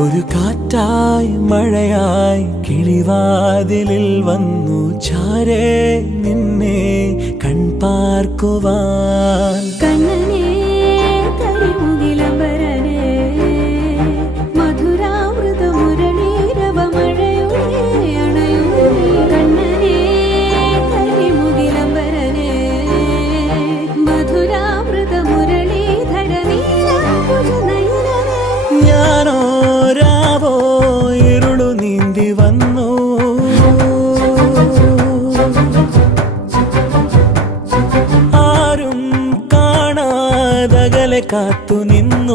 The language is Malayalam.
ഒരു കാറ്റായി മഴയായി കിളിവാതിലിൽ വന്നു ചാരേ നിന്നെ കൺപാർക്കുവാൻ. കണ്ണനേ കരിമുകിലംബരനേ മധുരാമൃത മുരളീരവ മഴയുടെ അണയുന്നേ. കണ്ണനേ കരിമുകിലംബരനേ മധുരാമൃത മുരളീധര നീലാംബുജനയനനേ. ഞാനോ രാവോ ഇരുളു നീന്തി വന്നു, ആരും കാണാതകലെ കാത്തു നിന്നു.